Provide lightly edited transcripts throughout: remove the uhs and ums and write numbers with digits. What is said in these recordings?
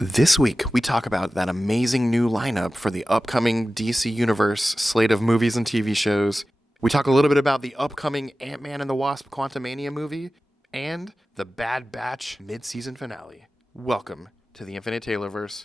This week, we talk about that amazing new lineup for the upcoming DC Universe slate of movies and TV shows. We talk a little bit about the upcoming Ant-Man and the Wasp Quantumania movie and the Bad Batch mid-season finale. Welcome to the Infinite Taylorverse.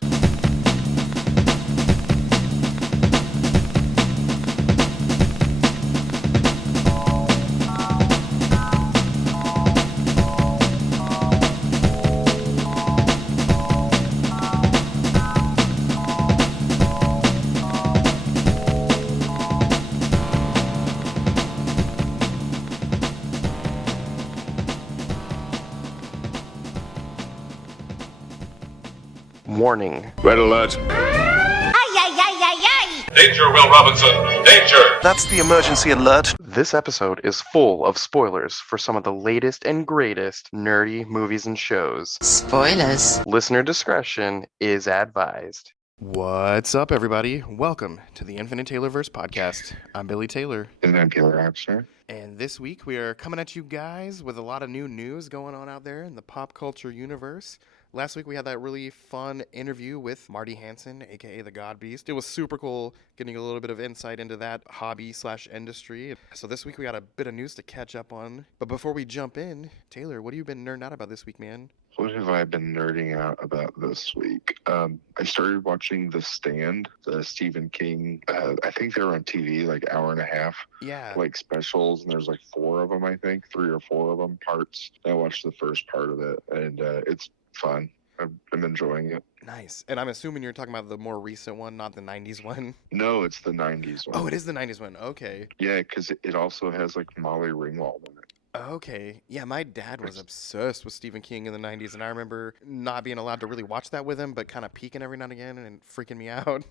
Warning. Red alert. Ay, ay, ay, ay, ay! Danger, Will Robinson. Danger! That's the emergency alert. This episode is full of spoilers for some of the latest and greatest nerdy movies and shows. Spoilers. Listener discretion is advised. What's up, everybody? Welcome to the Infinite Taylorverse podcast. I'm Billy Taylor. And I'm Taylor Oxner. And this week we are coming at you guys with a lot of new news going on out there in the pop culture universe. Last week we had that really fun interview with Marty Hansen, aka the God Beast. It was super cool getting a little bit of insight into that hobby/industry. So this week we got a bit of news to catch up on. But before we jump in, Taylor, what have you been nerding out about this week, man? What have I been nerding out about this week? I started watching The Stand, the Stephen King. I think they were on TV, like hour and a half. Yeah. Like specials, and there's like 4 of them, I think, 3 or 4 of them parts. I watched the first part of it, and it's fun. I'm enjoying it. Nice. And I'm assuming you're talking about the more recent one, not the 90s one. No, it's the 90s one. Oh, it is the 90s one. Okay. Yeah, because it also has like Molly Ringwald in it. Okay. Yeah, my dad was obsessed with Stephen King in the 90s, and I remember not being allowed to really watch that with him, but kind of peeking every now and again and freaking me out.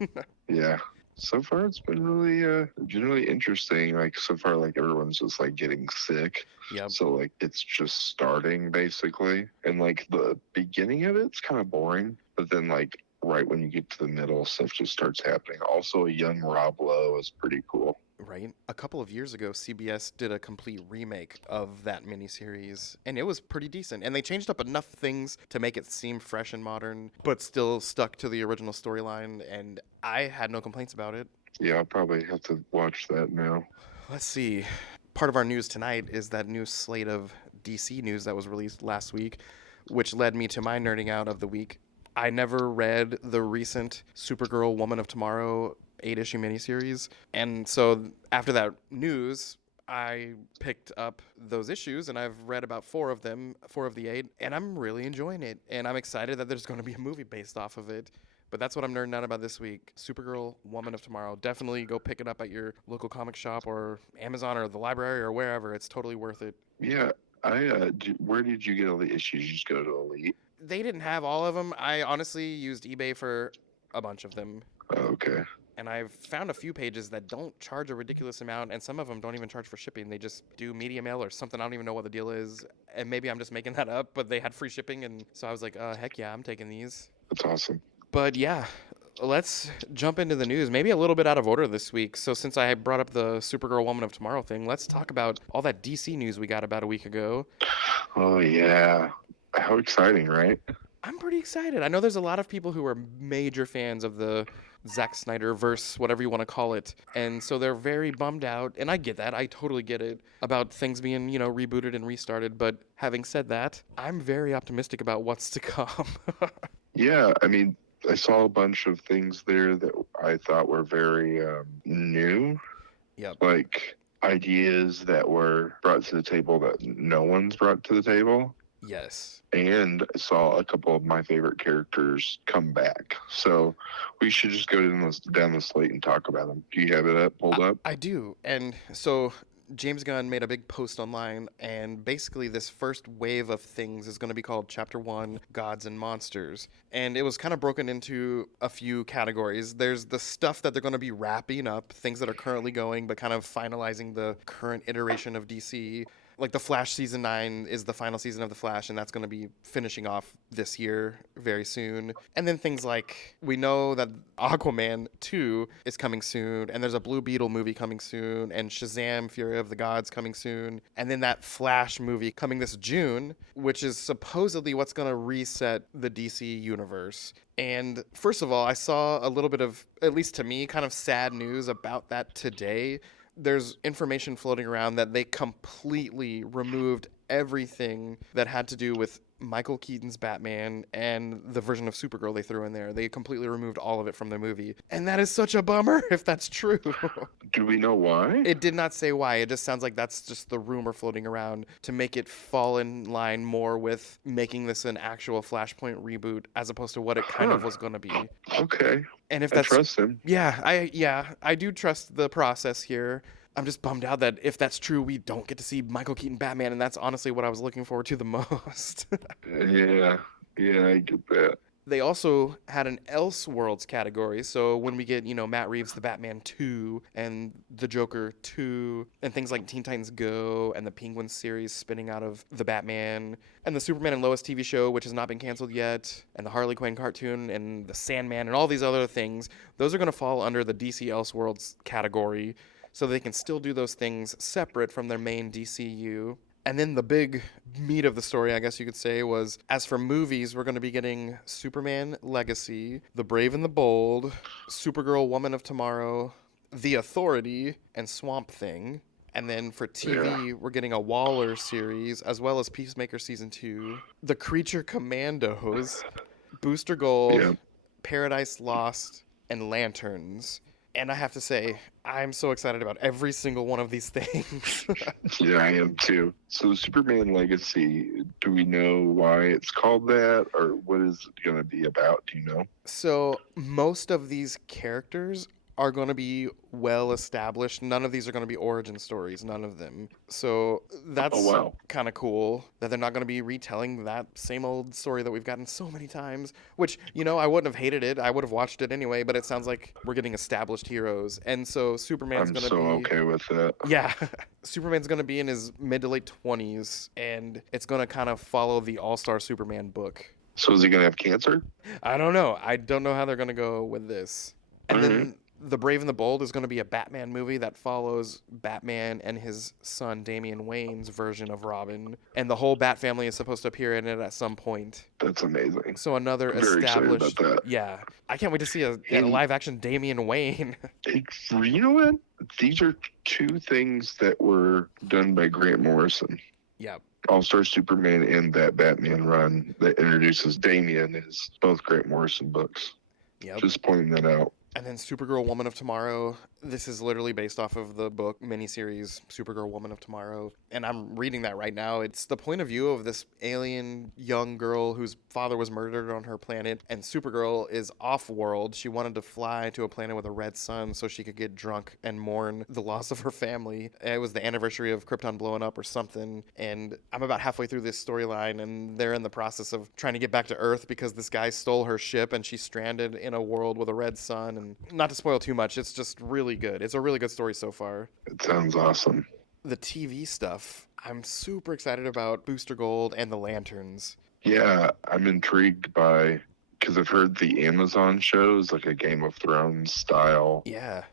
Yeah. So far, it's been really interesting. Like, so far, like, everyone's just, like, getting sick. Yep. So, like, it's just starting, basically. And, like, the beginning of it's kind of boring. But then, like, right when you get to the middle, stuff just starts happening. Also, a young Rob Lowe is pretty cool. Right. A couple of years ago, CBS did a complete remake of that miniseries, and it was pretty decent. And they changed up enough things to make it seem fresh and modern, but still stuck to the original storyline, and I had no complaints about it. Yeah, I'll probably have to watch that now. Let's see. Part of our news tonight is that new slate of DC news that was released last week, which led me to my nerding out of the week. I never read the recent Supergirl Woman of Tomorrow 8-issue miniseries, and so after that news, I picked up those issues, and I've read about 4 of them, 4 of the 8, and I'm really enjoying it, and I'm excited that there's going to be a movie based off of it. But that's what I'm nerding out about this week. Supergirl, Woman of Tomorrow. Definitely go pick it up at your local comic shop or Amazon or the library or wherever. It's totally worth it. Yeah, where did you get all the issues? You just go to Elite? They didn't have all of them. I honestly used eBay for a bunch of them. Oh, okay. And I've found a few pages that don't charge a ridiculous amount, and some of them don't even charge for shipping. They just do media mail or something. I don't even know what the deal is. And maybe I'm just making that up, but they had free shipping, and so I was like, heck yeah, I'm taking these. That's awesome. But yeah, let's jump into the news. Maybe a little bit out of order this week. So since I brought up the Supergirl Woman of Tomorrow thing, let's talk about all that DC news we got about a week ago. Oh, yeah. How exciting, right? I'm pretty excited. I know there's a lot of people who are major fans of the Zack Snyder verse, whatever you want to call it. And so they're very bummed out. And I get that. I totally get it about things being, rebooted and restarted. But having said that, I'm very optimistic about what's to come. Yeah, I mean, I saw a bunch of things there that I thought were very new. Yep. Like ideas that were brought to the table that no one's brought to the table. Yes. And I saw a couple of my favorite characters come back. So we should just go down the slate and talk about them. Do you have it pulled up? I do. And so James Gunn made a big post online, and basically this first wave of things is going to be called Chapter 1, Gods and Monsters. And it was kind of broken into a few categories. There's the stuff that they're going to be wrapping up, things that are currently going, but kind of finalizing the current iteration of DC. Like, the Flash season 9 is the final season of the Flash, and that's going to be finishing off this year very soon. And then things like, we know that Aquaman 2 is coming soon, and there's a Blue Beetle movie coming soon, and Shazam Fury of the Gods coming soon, and then that Flash movie coming this June, which is supposedly what's going to reset the DC universe. And first of all, I saw a little bit of, at least to me, kind of sad news about that today. There's information floating around that they completely removed everything that had to do with Michael Keaton's Batman and the version of Supergirl they threw in there. They completely removed all of it from the movie. And that is such a bummer if that's true. Do we know why? It did not say why. It just sounds like that's just the rumor floating around to make it fall in line more with making this an actual Flashpoint reboot as opposed to what it kind of was going to be. Okay. And if I that's trust him. Yeah, I do trust the process here. I'm just bummed out that if that's true, we don't get to see Michael Keaton Batman, and that's honestly what I was looking forward to the most. Yeah, I get that. They also had an Elseworlds category, so when we get, Matt Reeves' The Batman 2 and The Joker 2 and things like Teen Titans Go and the Penguin series spinning out of The Batman and the Superman and Lois TV show, which has not been canceled yet, and the Harley Quinn cartoon and the Sandman and all these other things, those are going to fall under the DC Elseworlds category, so they can still do those things separate from their main DCU. And then the big meat of the story, I guess you could say, was as for movies, we're going to be getting Superman Legacy, The Brave and the Bold, Supergirl Woman of Tomorrow, The Authority, and Swamp Thing. And then for TV, we're getting a Waller series, as well as Peacemaker Season 2, The Creature Commandos, Booster Gold, Paradise Lost, and Lanterns. And I have to say, I'm so excited about every single one of these things. Yeah, I am too. So Superman Legacy, do we know why it's called that, or what is it going to be about? Do you know? So most of these characters are going to be well established. None of these are going to be origin stories, none of them. So that's kind of cool that they're not going to be retelling that same old story that we've gotten so many times, which, I wouldn't have hated it. I would have watched it anyway, but it sounds like we're getting established heroes. And so Superman's going to be... I'm so okay with that. Yeah. Superman's going to be in his mid to late 20s, and it's going to kind of follow the All-Star Superman book. So is he going to have cancer? I don't know. I don't know how they're going to go with this. And then The Brave and the Bold is going to be a Batman movie that follows Batman and his son Damian Wayne's version of Robin, and the whole Bat family is supposed to appear in it at some point. That's amazing. So another Very established, excited about that. Yeah, I can't wait to see a live-action Damian Wayne. You know what? These are two things that were done by Grant Morrison. Yeah. All-Star Superman and that Batman run that introduces Damian is both Grant Morrison books. Yep. Just pointing that out. And then Supergirl Woman of Tomorrow. This is literally based off of the book miniseries Supergirl Woman of Tomorrow. And I'm reading that right now. It's the point of view of this alien young girl whose father was murdered on her planet. And Supergirl is off-world. She wanted to fly to a planet with a red sun so she could get drunk and mourn the loss of her family. It was the anniversary of Krypton blowing up or something. And I'm about halfway through this storyline, and they're in the process of trying to get back to Earth because this guy stole her ship and she's stranded in a world with a red sun. And not to spoil too much, it's just really good. It's a really good story so far. It sounds awesome. The TV stuff, I'm super excited about Booster Gold and the Lanterns. Yeah, I'm intrigued by, because I've heard the Amazon shows, like a Game of Thrones style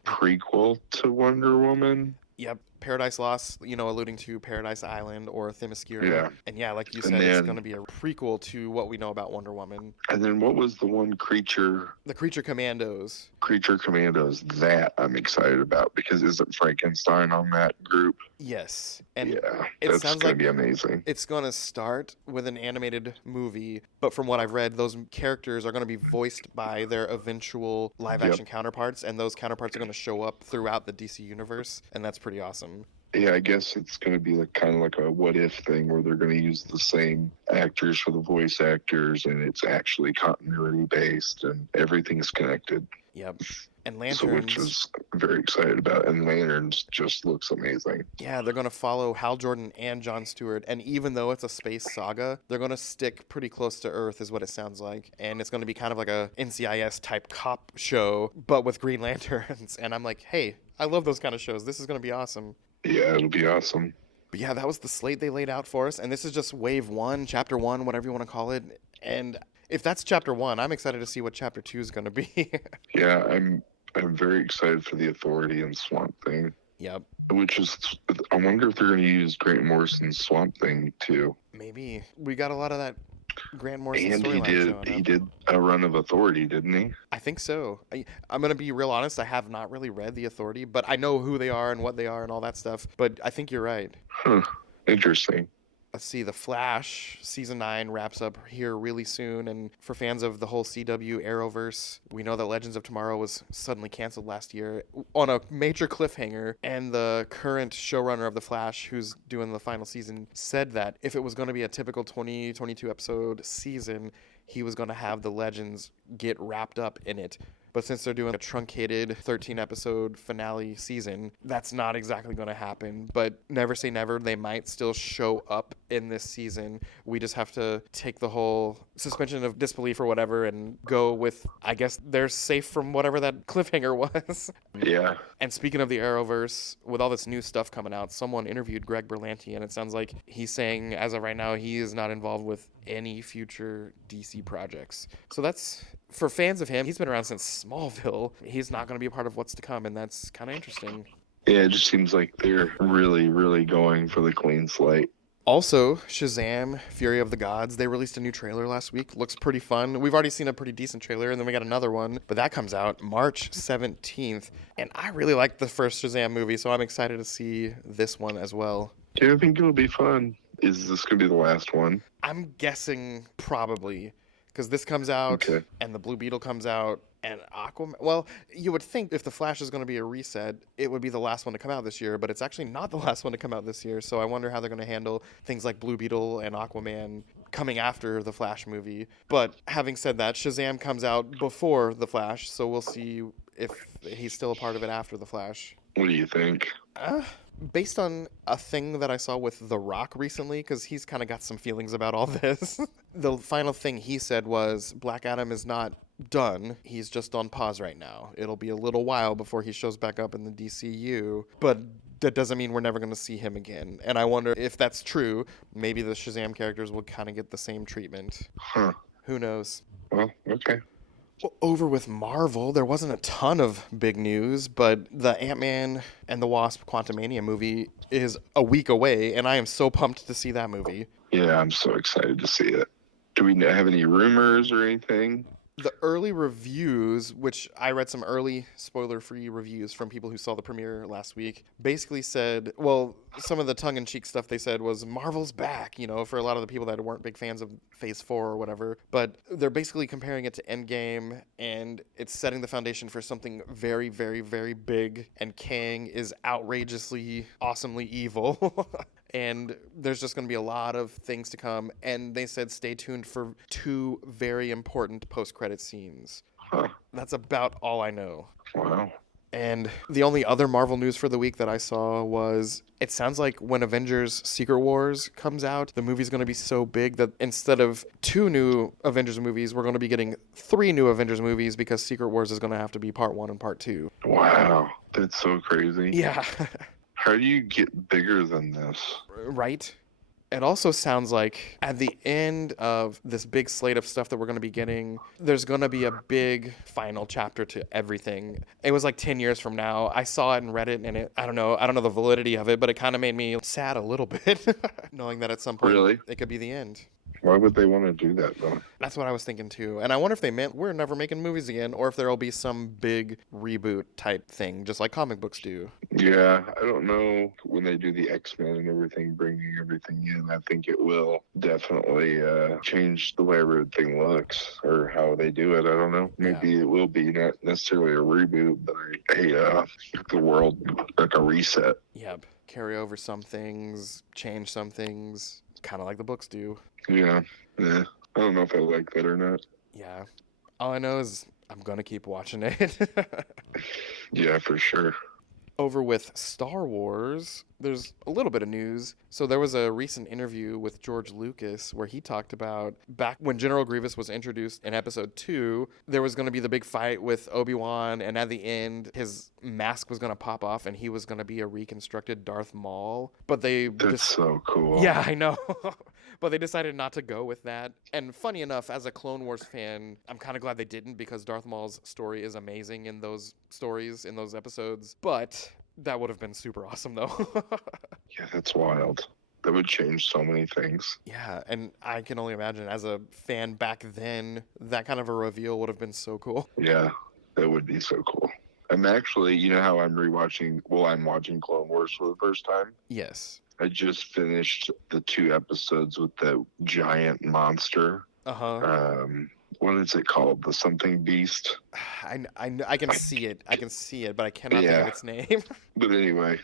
prequel to Wonder Woman. Yep. Paradise Lost, alluding to Paradise Island or Themyscira. Yeah. And yeah, like you said, it's going to be a prequel to what we know about Wonder Woman. And then what was the one creature? The Creature Commandos. Creature Commandos, that I'm excited about, because isn't Frankenstein on that group? Yes. And yeah, it that's sounds going like to be amazing. It's going to start with an animated movie, but from what I've read, those characters are going to be voiced by their eventual live-action counterparts, and those counterparts are going to show up throughout the DC universe, and that's pretty awesome. Yeah, I guess it's going to be kind of like a what-if thing where they're going to use the same actors for the voice actors, and it's actually continuity-based, and everything's connected. Yep. And Lanterns. So, which is very excited about. And Lanterns just looks amazing. Yeah, they're going to follow Hal Jordan and Jon Stewart. And even though it's a space saga, they're going to stick pretty close to Earth is what it sounds like. And it's going to be kind of like a NCIS type cop show, but with Green Lanterns. And I'm like, hey, I love those kind of shows. This is going to be awesome. Yeah, it'll be awesome. But yeah, that was the slate they laid out for us. And this is just wave 1, chapter 1, whatever you want to call it. And if that's chapter 1, I'm excited to see what chapter 2 is going to be. Yeah, I'm very excited for the Authority and Swamp Thing. Yep. Which is, I wonder if they're going to use Grant Morrison's Swamp Thing too. Maybe. We got a lot of that Grant Morrison And he storyline did a run of Authority, didn't he? I think so. I'm going to be real honest. I have not really read The Authority, but I know who they are and what they are and all that stuff. But I think you're right. Huh. Interesting. Let's see, The Flash season 9 wraps up here really soon, and for fans of the whole CW Arrowverse, we know that Legends of Tomorrow was suddenly canceled last year on a major cliffhanger, and the current showrunner of The Flash, who's doing the final season, said that if it was going to be a typical 22 episode season, he was going to have the Legends get wrapped up in it. But since they're doing a truncated 13-episode finale season, that's not exactly going to happen. But never say never. They might still show up in this season. We just have to take the whole suspension of disbelief or whatever and go with, I guess, they're safe from whatever that cliffhanger was. Yeah. And speaking of the Arrowverse, with all this new stuff coming out, someone interviewed Greg Berlanti, and it sounds like he's saying, as of right now, he is not involved with any future DC projects. So that's, for fans of him, he's been around since Smallville. He's not going to be a part of what's to come, and that's kind of interesting. Yeah, it just seems like they're really, really going for the clean slate. Also, Shazam! Fury of the Gods, they released a new trailer last week. Looks pretty fun. We've already seen a pretty decent trailer, and then we got another one. But that comes out March 17th. And I really liked the first Shazam movie, so I'm excited to see this one as well. Yeah, I think it'll be fun. Is this going to be the last one? I'm guessing probably, because this comes out, Okay. and the Blue Beetle comes out, and Aquaman. Well, you would think if the Flash is going to be a reset, it would be the last one to come out this year, but it's actually not the last one to come out this year. So I wonder how they're going to handle things like Blue Beetle and Aquaman coming after the Flash movie. But having said that, Shazam comes out before the Flash, so we'll see if he's still a part of it after the Flash. What do you think? Based on a thing that I saw with The Rock recently, because he's kind of got some feelings about all this, the final thing he said was Black Adam is not done. He's just on pause right now. It'll be a little while before he shows back up in the DCU, but that doesn't mean we're never going to see him again. And I wonder if that's true, maybe the Shazam characters will kind of get the same treatment. Huh. Who knows? Well, okay. Well, over with Marvel, there wasn't a ton of big news, but the Ant-Man and the Wasp Quantumania movie is a week away, and I am so pumped to see that movie. Yeah, I'm so excited to see it. Do we have any rumors or anything? The early reviews, which I read some early spoiler-free reviews from people who saw the premiere last week, basically said, well, some of the tongue-in-cheek stuff they said was Marvel's back, you know, for a lot of the people that weren't big fans of Phase 4 or whatever. But they're basically comparing it to Endgame, and it's setting the foundation for something very, very, very big, and Kang is outrageously, awesomely evil. And there's just going to be a lot of things to come. And they said stay tuned for 2 very important post-credit scenes. Huh. That's about all I know. Wow. And the only other Marvel news for the week that I saw was it sounds like when Avengers Secret Wars comes out, the movie's going to be so big that instead of 2 new Avengers movies, we're going to be getting 3 new Avengers movies because Secret Wars is going to have to be part 1 and part 2. Wow. That's so crazy. Yeah. How do you get bigger than this? Right? It also sounds like at the end of this big slate of stuff that we're going to be getting, there's going to be a big final chapter to everything. It was like 10 years from now. I saw it and read it, and I don't know the validity of it, but it kind of made me sad a little bit, knowing that at some point Really? it could be the end. Why would they want to do that, though? That's what I was thinking too. And I wonder if they meant we're never making movies again, or if there'll be some big reboot type thing, just like comic books do. Yeah, I don't know when they do the X-Men and everything, bringing everything in. I think it will definitely change the way everything looks or how they do it. I don't know. Maybe it will be not necessarily a reboot, but the world, like a reset. Yep. Carry over some things, change some things, kind of like the books do. Yeah. I don't know if I like that or not. Yeah. All I know is I'm going to keep watching it. Yeah, for sure. Over with Star Wars, there's a little bit of news. So there was a recent interview with George Lucas where he talked about back when General Grievous was introduced in episode 2, there was going to be the big fight with Obi-Wan, and at the end, his mask was going to pop off and he was going to be a reconstructed Darth Maul. But That's so cool. Yeah, I know. But they decided not to go with that. And funny enough, as a Clone Wars fan, I'm kind of glad they didn't, because Darth Maul's story is amazing in those stories, in those episodes. But that would have been super awesome, though. Yeah, that's wild. That would change so many things. Yeah, and I can only imagine, as a fan back then, that kind of a reveal would have been so cool. Yeah, that would be so cool. I'm actually, you know how I'm watching Clone Wars for the first time? Yes. I just finished the 2 episodes with the giant monster. Uh-huh. What is it called? The something beast? I can see it. I can see it, but I cannot think of its name. But anyway.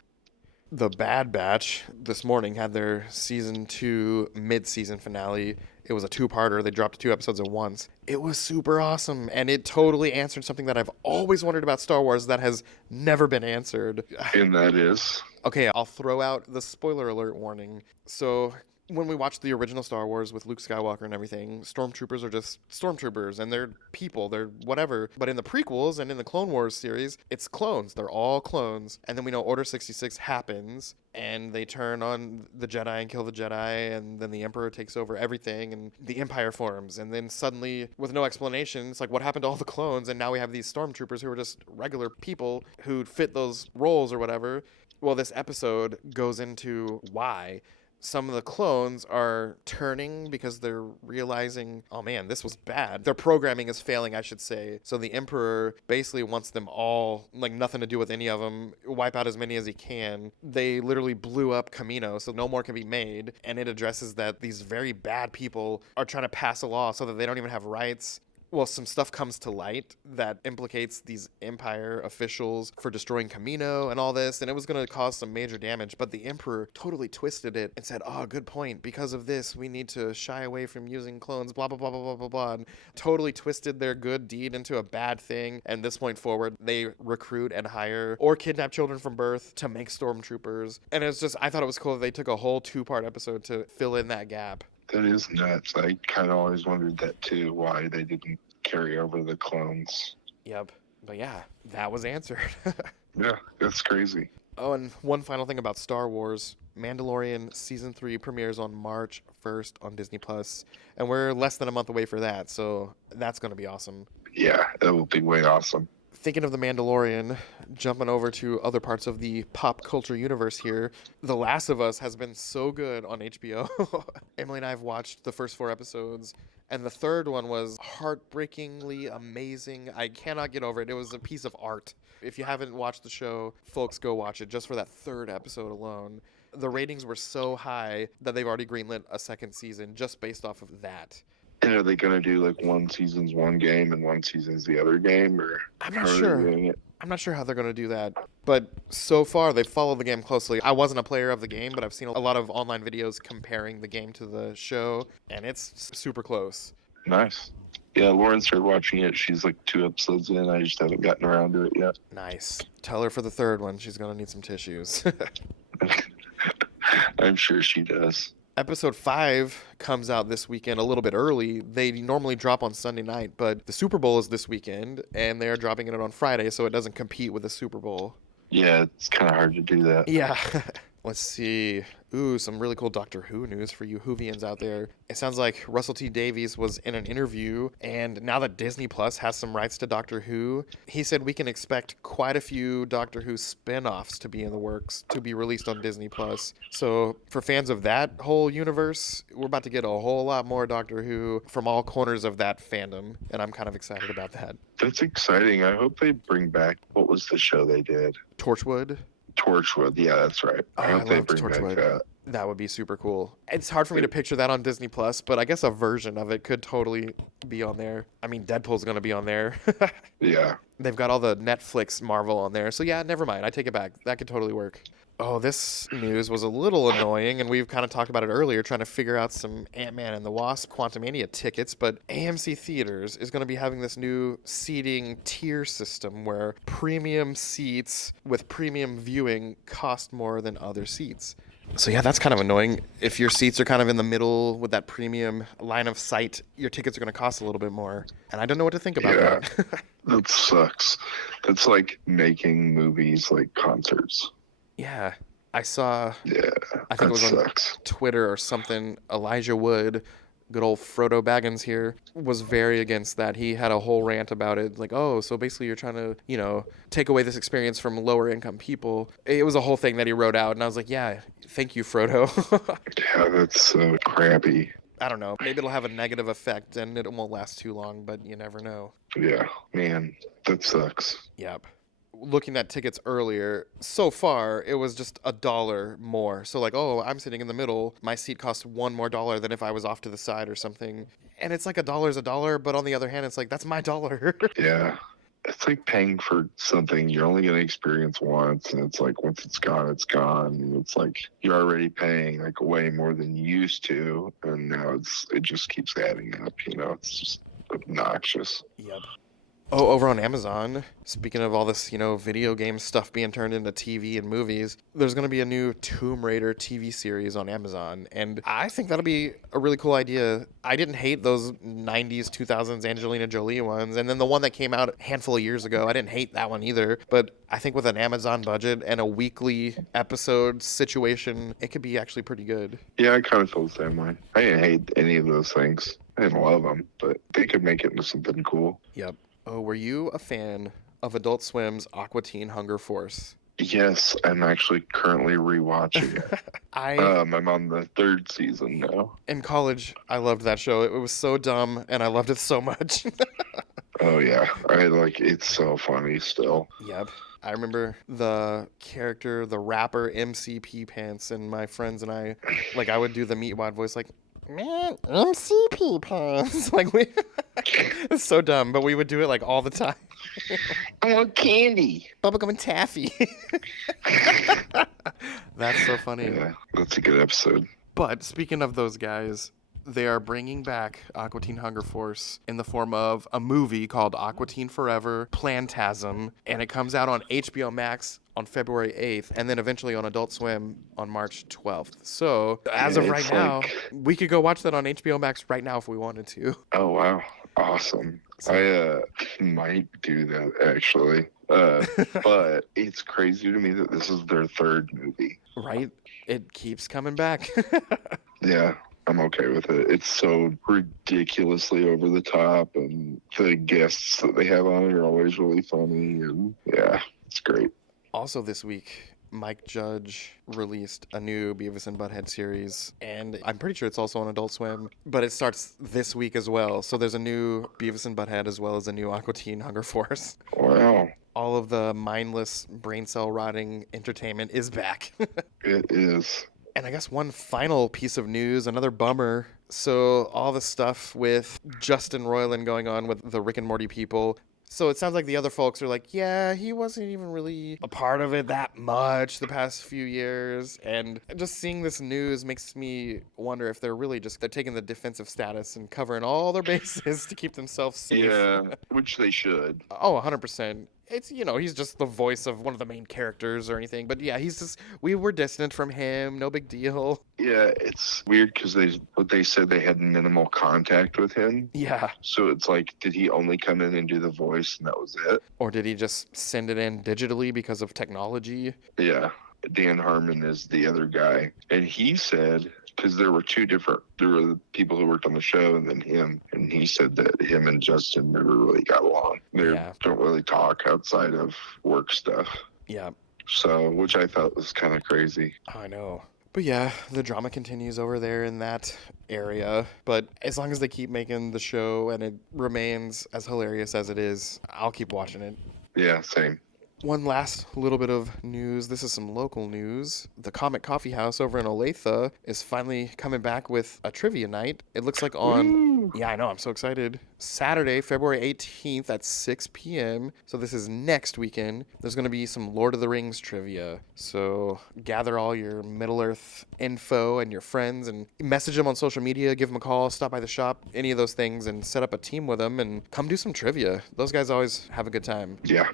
The Bad Batch this morning had their season 2 mid-season finale. It was a 2-parter. They dropped 2 episodes at once. It was super awesome, and it totally answered something that I've always wondered about Star Wars that has never been answered. And that is? Okay, I'll throw out the spoiler alert warning. So when we watched the original Star Wars with Luke Skywalker and everything, stormtroopers are just stormtroopers, and they're people, they're whatever. But in the prequels and in the Clone Wars series, it's clones. They're all clones. And then we know Order 66 happens, and they turn on the Jedi and kill the Jedi, and then the Emperor takes over everything, and the Empire forms. And then suddenly, with no explanation, it's like, what happened to all the clones? And now we have these stormtroopers who are just regular people who fit those roles or whatever. Well, this episode goes into why some of the clones are turning because they're realizing, oh man, this was bad. Their programming is failing, I should say. So the Emperor basically wants them all, like, nothing to do with any of them, wipe out as many as he can. They literally blew up Camino, so no more can be made. And it addresses that these very bad people are trying to pass a law so that they don't even have rights. Well, some stuff comes to light that implicates these Empire officials for destroying Camino and all this, and it was going to cause some major damage, but the Emperor totally twisted it and said, oh, good point. Because of this, we need to shy away from using clones, blah, blah, blah, blah, blah, blah, blah, and totally twisted their good deed into a bad thing, and this point forward, they recruit and hire or kidnap children from birth to make stormtroopers, and it's just, I thought it was cool that they took a whole 2-part episode to fill in that gap. That is nuts. I kind of always wondered that too, why they didn't carry over the clones. Yep. But yeah, that was answered. Yeah, that's crazy. Oh, and one final thing about Star Wars. Mandalorian Season 3 premieres on March 1st on Disney+, and we're less than a month away for that, so that's going to be awesome. Yeah, that will be way awesome. Thinking of The Mandalorian, jumping over to other parts of the pop culture universe here, The Last of Us has been so good on HBO. Emily and I have watched the first 4 episodes, and the third one was heartbreakingly amazing. I cannot get over it. It was a piece of art. If you haven't watched the show, folks, go watch it just for that 3rd episode alone. The ratings were so high that they've already greenlit a 2nd season just based off of that. And are they going to do like one season's one game and one season's the other game, or I'm not how are sure. they doing it? I'm not sure how they're going to do that. But so far, they've followed the game closely. I wasn't a player of the game, but I've seen a lot of online videos comparing the game to the show, and it's super close. Nice. Yeah, Lauren started watching it. She's like 2 episodes in. I just haven't gotten around to it yet. Nice. Tell her for the 3rd one, she's going to need some tissues. I'm sure she does. Episode 5 comes out this weekend a little bit early. They normally drop on Sunday night, but the Super Bowl is this weekend, and they're dropping it on Friday, so it doesn't compete with the Super Bowl. Yeah, it's kind of hard to do that. Yeah. Let's see. Ooh, some really cool Doctor Who news for you Whovians out there. It sounds like Russell T Davies was in an interview, and now that Disney Plus has some rights to Doctor Who, he said we can expect quite a few Doctor Who spin-offs to be in the works to be released on Disney Plus. So for fans of that whole universe, we're about to get a whole lot more Doctor Who from all corners of that fandom, and I'm kind of excited about that. That's exciting. I hope they bring back, what was the show they did? Torchwood? Torchwood, yeah, that's right. I hope they bring back that. That would be super cool. It's hard for me to picture that on Disney Plus, but I guess a version of it could totally be on there. I mean, Deadpool's going to be on there. Yeah. They've got all the Netflix Marvel on there. So yeah, never mind. I take it back. That could totally work. Oh, this news was a little annoying, and we've kind of talked about it earlier, trying to figure out some Ant-Man and the Wasp Quantumania tickets, but AMC Theaters is going to be having this new seating tier system where premium seats with premium viewing cost more than other seats. So yeah, that's kind of annoying. If your seats are kind of in the middle with that premium line of sight, your tickets are going to cost a little bit more. And I don't know what to think about Yeah. that. That sucks. That's like making movies like concerts. Yeah. I saw, Yeah, I think it that was on sucks. Twitter or something, Elijah Wood, good old Frodo Baggins here, was very against that. He had a whole rant about it. Like, oh, so basically you're trying to, take away this experience from lower income people. It was a whole thing that he wrote out. And I was like, yeah, thank you, Frodo. Yeah, that's so crappy. I don't know. Maybe it'll have a negative effect and it won't last too long, but you never know. Yeah, man, that sucks. Yep. Looking at tickets earlier, so far it was just $1 more. So like, oh, I'm sitting in the middle. My seat costs $1 more than if I was off to the side or something. And it's like $1's $1, but on the other hand, it's like that's my dollar. Yeah, it's like paying for something you're only going to experience once, and it's like once it's gone, it's gone. And it's like you're already paying like way more than you used to, and now it just keeps adding up. It's just obnoxious. Yep. Oh, over on Amazon, speaking of all this, video game stuff being turned into TV and movies, there's going to be a new Tomb Raider TV series on Amazon. And I think that'll be a really cool idea. I didn't hate those 90s, 2000s Angelina Jolie ones. And then the one that came out a handful of years ago, I didn't hate that one either. But I think with an Amazon budget and a weekly episode situation, it could be actually pretty good. Yeah, I kind of feel the same way. I didn't hate any of those things. I didn't love them, but they could make it into something cool. Yep. Oh, were you a fan of Adult Swim's Aqua Teen Hunger Force? Yes, I'm actually currently rewatching it. I'm on the 3rd season now. In college, I loved that show. It was so dumb, and I loved it so much. Oh yeah, it's so funny still. Yep. I remember the character, the rapper MCP Pants, and my friends and I would do the Meatwad voice like, man, MCP Pants. It's so dumb, but we would do it all the time. I want candy. Bubblegum and taffy. That's so funny. Yeah, that's a good episode. But speaking of those guys, they are bringing back Aqua Teen Hunger Force in the form of a movie called Aqua Teen Forever Plantasm, and it comes out on HBO Max on February 8th, and then eventually on Adult Swim on March 12th. So, as of right now, we could go watch that on HBO Max right now if we wanted to. Oh, wow. Awesome. I might do that, actually. But it's crazy to me that this is their 3rd movie. Right? It keeps coming back. Yeah. I'm okay with it. It's so ridiculously over the top, and the guests that they have on it are always really funny, and yeah, it's great. Also this week, Mike Judge released a new Beavis and Butthead series, and I'm pretty sure it's also on Adult Swim, but it starts this week as well. So there's a new Beavis and Butthead as well as a new Aqua Teen Hunger Force. Wow. All of the mindless, brain cell rotting entertainment is back. It is. And I guess one final piece of news, another bummer. So all the stuff with Justin Roiland going on with the Rick and Morty people. So it sounds like the other folks are like, yeah, he wasn't even really a part of it that much the past few years. And just seeing this news makes me wonder if they're taking the defensive status and covering all their bases to keep themselves safe. Yeah, which they should. Oh, 100%. It's, he's just the voice of one of the main characters or anything. But yeah, we were distant from him. No big deal. Yeah, it's weird because they said they had minimal contact with him. Yeah. So it's like, did he only come in and do the voice and that was it? Or did he just send it in digitally because of technology? Yeah. Dan Harmon is the other guy. And he said, because there were the people who worked on the show and then him, and he said that him and Justin never really got along. They don't really talk outside of work stuff. Yeah. So, which I thought was kind of crazy. I know. But yeah, the drama continues over there in that area. But as long as they keep making the show and it remains as hilarious as it is, I'll keep watching it. Yeah, same. One last little bit of news. This is some local news. The Comic Coffee House over in Olathe is finally coming back with a trivia night. It looks like on Woo! Yeah, I know. I'm so excited. Saturday, February 18th at 6 p.m. So this is next weekend. There's going to be some Lord of the Rings trivia. So gather all your Middle-earth info and your friends and message them on social media, give them a call, stop by the shop, any of those things, and set up a team with them and come do some trivia. Those guys always have a good time. Yeah.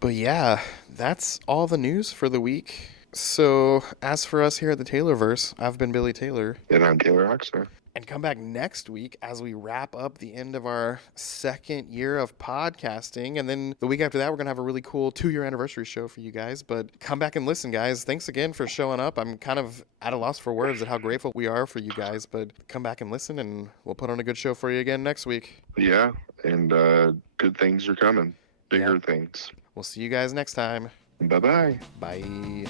But yeah, that's all the news for the week. So as for us here at the Taylorverse, I've been Billy Taylor. And I'm Taylor Oxner. And come back next week as we wrap up the end of our second year of podcasting. And then the week after that, we're going to have a really cool 2-year anniversary show for you guys. But come back and listen, guys. Thanks again for showing up. I'm kind of at a loss for words at how grateful we are for you guys. But come back and listen, and we'll put on a good show for you again next week. Yeah, and good things are coming. Bigger things. We'll see you guys next time. Bye-bye. Bye.